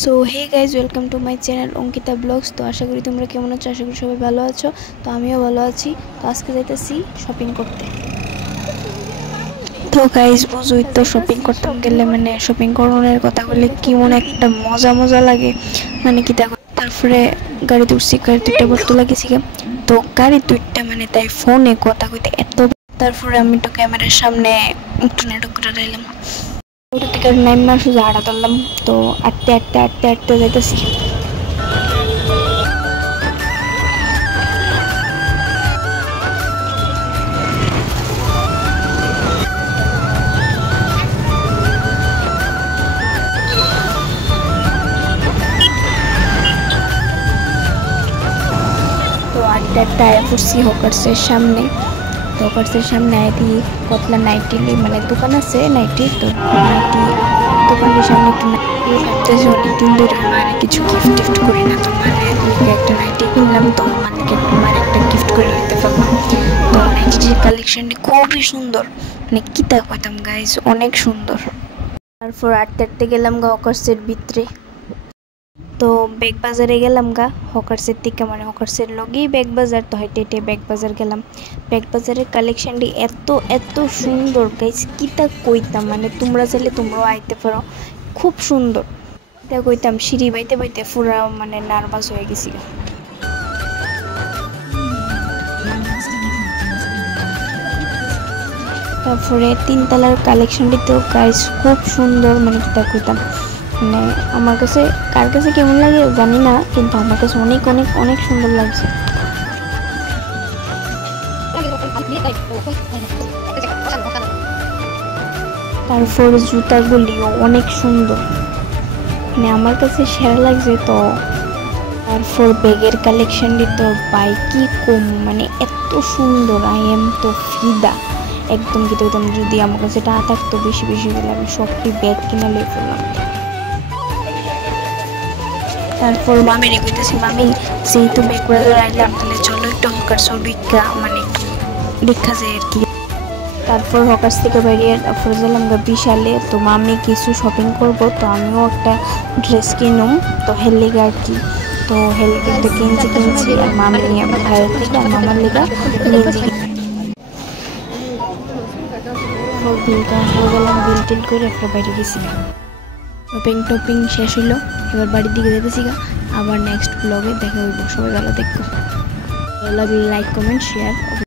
So hey guys, welcome to my channel Ankita vlogs. তো আশা করি তোমরা কেমন আছো, আশা করি সবাই ভালো আছো। তো আমিও ভালো আছি। তো আজকে যাইতেছি শপিং করতে। তো গাইজ বুঝুই তো, শপিং করতে গেলে মানে শপিং করানোর কথা বলে কেমন একটা মজা মজা লাগে, মানে কি দেখো। তারপরে গাড়িতে উঠছি, গাড়িতে উঠতে বলতে লাগেছি। তো গাড়ি দুইটা মানে তাই ফোনে কথা কইতে এত, তারপরে আমি তো ক্যামেরার সামনে একটু নাটক করে রইলাম। ওটা থেকে নাইমা শুধু আড়া ধরলাম। তো আটতে আটতে আটতে আটতে যাইতেছি। তো আটতে আটতে আয়া পড়ছি হকার্সের সামনে। তো হকার্সের সামনে আয় দিয়ে কতলা নাইটি মানে দোকান আছে নাইটি। তো নাইটি দোকানের সামনে একটু ভাবতেছি অনেকদিন ধরে আমার কিছু গিফট টিফট করি না, তোমার একটা নাইটি কিনলাম। তো আমাদেরকে তোমার একটা গিফট করে দিতে পারলাম। তো নাইটির কালেকশনটি খুবই সুন্দর, মানে কি তা কইতাম গাইজ, অনেক সুন্দর। তারপর আটতে আটতে গেলাম গা হকার্সের ভিতরে। তো বেগ বাজারে গেলাম গা হকার্সের থেকে, মানে হকার্সের লগেই বেগ বাজার। তো হেঁটে হেঁটে বেগ বাজার গেলাম। বেগ বাজারের কালেকশনটি এত এত সুন্দর গাইজ, কিতা কইতাম, মানে তোমরা চাইলে তোমরাও আইতে পারো, খুব সুন্দর। তা কইতাম সিঁড়ি বাইতে বাইতে পুরা মানে নার্ভাস হয়ে গেছি। তারপরে তিনতলার কালেকশনটি তো গাইজ খুব সুন্দর, মানে কিতা কইতাম, মানে আমার কাছে, কার কাছে কেমন লাগে জানি না, কিন্তু আমার কাছে অনেক অনেক অনেক সুন্দর লাগছে। তারপর জুতাগুলিও অনেক সুন্দর, মানে আমার কাছে সেরা লাগছে। তো তারপর ব্যাগের কালেকশনটি তো বাই কি কম, মানে এত সুন্দর, আই এম তো ফিদা একদম। কিন্তু একদম যদি আমার কাছে টাকা থাকতো বেশি বেশি গেলে আমি সবটি ব্যাগ কিনে লই ফেললাম। তারপর মামিরে কইতেছি, মামি যেহেতু ব্যাগ করে আইলাম, তাহলে চলো একটু হকার্সের ভিক্ষা মানে ভিক্ষা যায় আর কি। তারপর হকার্স থেকে বেরিয়ে তারপর গেলাম বিশালে। তো মামি কিছু শপিং করব, তো আমিও একটা ড্রেস কিনুম, তো হেললেগা আর কি। তো হেললেগা একটা গেঞ্জি কিনছি, আর মামি ভাইয়ের থেকে আর মামার লেগা গেঞ্জি। বিলটা হয়ে গেলাম, বিল টিল করে একটা বাড়ি গেছি। শপিং টপিং শেষ হইলো, এবার বাড়ির দিকে যেতেছি গা। আবার নেক্সট ব্লগে দেখা হইব, সবাই ভালো দেখো। Like comment share.